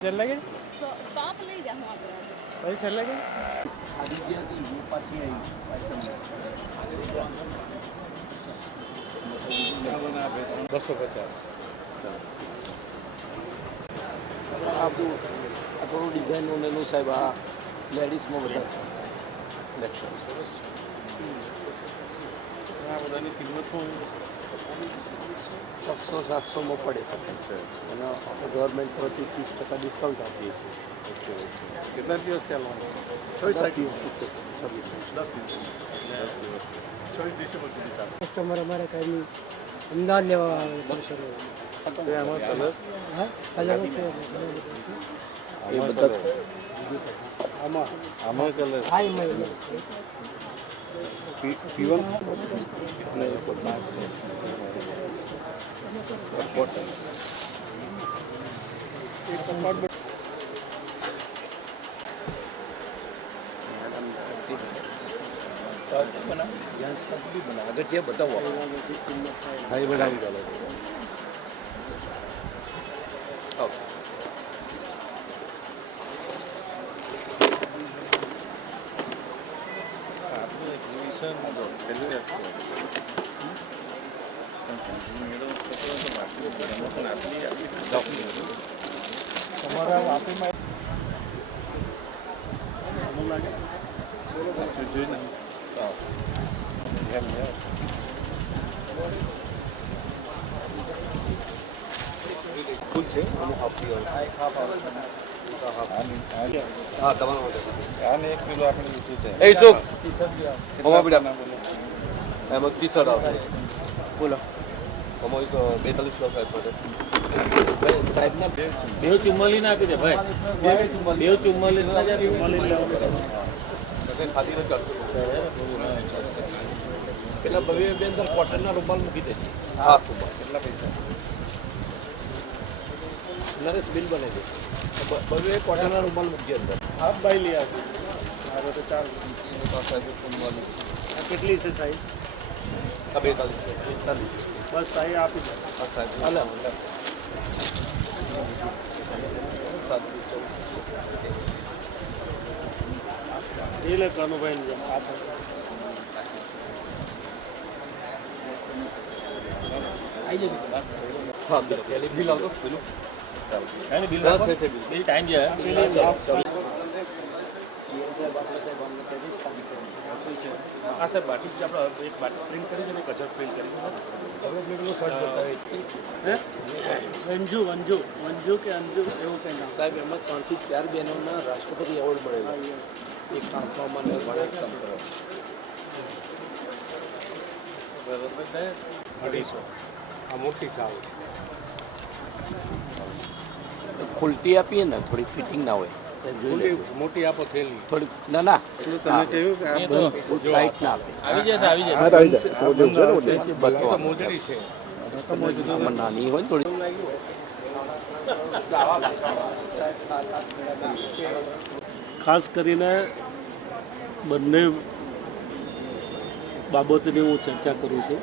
છેલ્લે કે? ટોપ લઈ જાઉં આપણે પછી છેલ્લે કે? બસો પચાસ. આ આ થોડું ડિઝાઇનનું એનું સાહેબ આ લેડીઝમાં બધા સિલેક્શન સરસ આ બધાની કિંમત શું છસો સાતસોમાં પડે છે. અને આપણે ગવર્મેન્ટ તરફથી ત્રીસ ટકા ડિસ્કાઉન્ટ આપીએ છીએ. કેટલા દિવસ ચાલવાનું? દસ દિવસ છવ્વીસ કસ્ટમર અમારે કાંઈ અમદાવાદ લેવા આવે દર્શન તો એમાં કલર. હા અને છે એ બધા આમાં આમાં કલર હા એમાં પીવન આગળ જે બતાવો. હા એ બનાવી કલર આપણું એક્ઝિબિશન પહેલું તમારા વાપીમાં અમુક લાગે જોઈને એમ ને ફૂલ છે અને હાફી હા તમારા માટે આને એક કિલો આપણે લીધું છે એ એમાં ટી શર્ટ આવશે બોલો. અમારી તો બેતાલીસ કિલો સાહેબ પડે સાહેબ સાહેબના બે ચુમ્માલીસ ના આપી દે ભાઈ. બે બે ચુમ્માલીસ ચુમ્માલીસ ના જ આપી એટલે ખાલી ચારસો પેલા ભવ્ય બેન સર કોટનના રૂમાલ મૂકી દે હા. રૂમાલ કેટલા પૈસા નરેશ બિલ બને છે બ- ભવ્ય કોટનના રૂમાલ મૂકજે અંદર હાફ બાઈ લઈ આપી મારે તો ચાર સાહેબ ચુમ્માલીસ આ કેટલી છે સાઈઝ આ બેતાલીસ છે બેતાલીસ બસ સાઈ આપી દો હા સાહેબ હાલે સાત ચોવીસ એ લે કનુભાઈ જેમ આપો હા બિલ પેલી બિલ આવતો પેલું એની બિલ બિલ ટાઈમ છે હા સાહેબ બાટી છે આપણે એક બાટી પ્રિન્ટ કરી ને એક હજાર પ્રિન્ટ કરી છે અંજુ અંજુ અંજુ કે અંજુ એવું કંઈ નામ સાહેબ એમાં ત્રણથી ચાર બહેનોના રાષ્ટ્રપતિ એવોર્ડ મળેલા. એક કાંકમાં મને મળે અઢીસો. આ મોટી સાવ. ખુલતી આપીએ ને થોડી ફિટિંગ ના હોય. મોટી મોટી આપો થેલી. થોડી ના ના. તમે કહ્યું કે આ ટાઈટ ના આપે. આવી જશે આવી જશે. મોજડી છે. નાની હોય થોડી. ખાસ કરીને બંને બાબતની હું ચર્ચા કરું છું.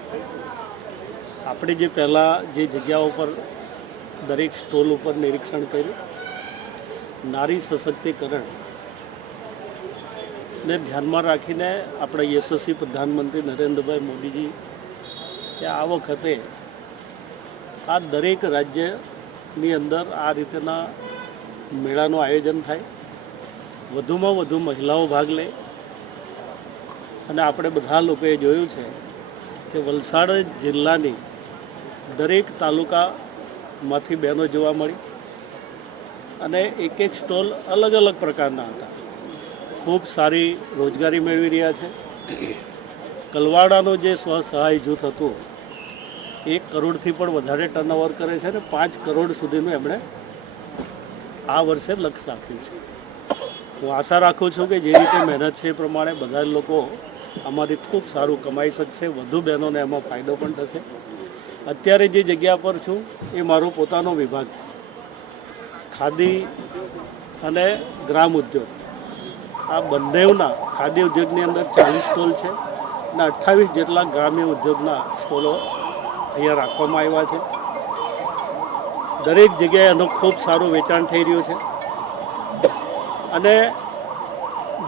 આપણે જે પહેલાં જે જગ્યાઓ પર દરેક સ્ટોલ ઉપર નિરીક્ષણ કર્યું. નારી સશક્તિકરણ ને ધ્યાનમાં રાખીને આપણા યશસ્વી પ્રધાનમંત્રી નરેન્દ્રભાઈ મોદીજી કે આ વખતે આ દરેક રાજ્યની અંદર આ રીતના મેળાનું આયોજન થાય. વધુમાં વધુ મહિલાઓ ભાગ લે. અને આપણે બધા લોકોએ જોયું છે કે વલસાડ જિલ્લાની દરેક તાલુકામાંથી બહેનો જોવા મળી. અને એક એક સ્ટોલ અલગ અલગ પ્રકારના હતા. ખૂબ સારી રોજગારી મેળવી રહ્યા છે. કલવાડાનું જે સ્વ સહાય જૂથ હતું એક કરોડથી પણ વધારે ટર્નઓવર કરે છે અને પાંચ કરોડ સુધીનું એમણે આ વર્ષે લક્ષ્ય આપ્યું છે. હું આશા રાખું છું કે જે રીતે મહેનત છે એ પ્રમાણે બધા લોકો આમાંથી ખૂબ સારું કમાઈ શકશે, વધુ બહેનોને એમાં ફાયદો પણ થશે. અત્યારે જે જગ્યા પર છું, એ મારો પોતાનો વિભાગ છે. ખાદી અને ગ્રામ ઉદ્યોગ. આ બંનેના ખાદી ઉદ્યોગની અંદર ચાલીસ સ્ટોલ છે અને અઠ્ઠાવીસ જેટલા ગ્રામ્ય ઉદ્યોગના સ્ટોલો અહીંયા રાખવામાં આવ્યા છે. દરેક જગ્યાએ એનું ખૂબ સારું વેચાણ થઈ રહ્યું છે. અને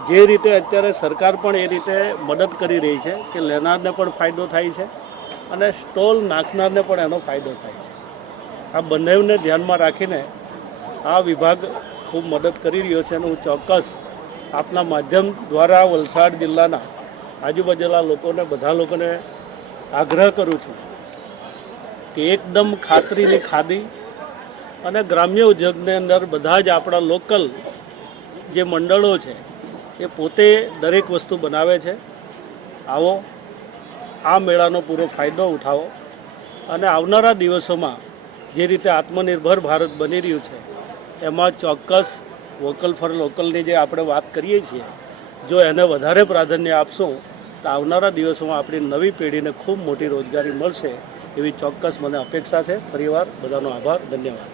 જે રીતે અત્યારે સરકાર પણ એ રીતે મદદ કરી રહી છે કે લેનારને પણ ફાયદો થાય છે. અને સ્ટોલ નાખનારને પણ એનો ફાયદો થાય છે. આ બંનેને ધ્યાનમાં રાખીને આ વિભાગ ખૂબ મદદ કરી રહ્યો છે અને હું ચોક્કસ આપના માધ્યમ દ્વારા વલસાડ જિલ્લાના આજુબાજુના લોકોને, બધા લોકોને આગ્રહ કરું છું કે એકદમ ખાતરીની ખાદી અને ગ્રામ્ય ઉદ્યોગની અંદર બધા જ આપણા લોકલ જે મંડળો છે એ પોતે દરેક વસ્તુ બનાવે છે. આવો. આ મેળાનો પૂરો ફાયદો ઉઠાવો. અને આવનારા દિવસોમાં જે રીતે આત્મનિર્ભર ભારત બની રહ્યું છે, એમાં ચોક્કસ વોકલ ફોર લોકલની જે આપણે વાત કરીએ છીએ, જો એને વધારે પ્રાધાન્ય આપશું, તો આવનારા દિવસોમાં આપણી નવી પેઢીને ખૂબ મોટી રોજગારી મળશે, એવી ચોક્કસ મને અપેક્ષા છે. પરિવાર, બધાનો આભાર. ધન્યવાદ.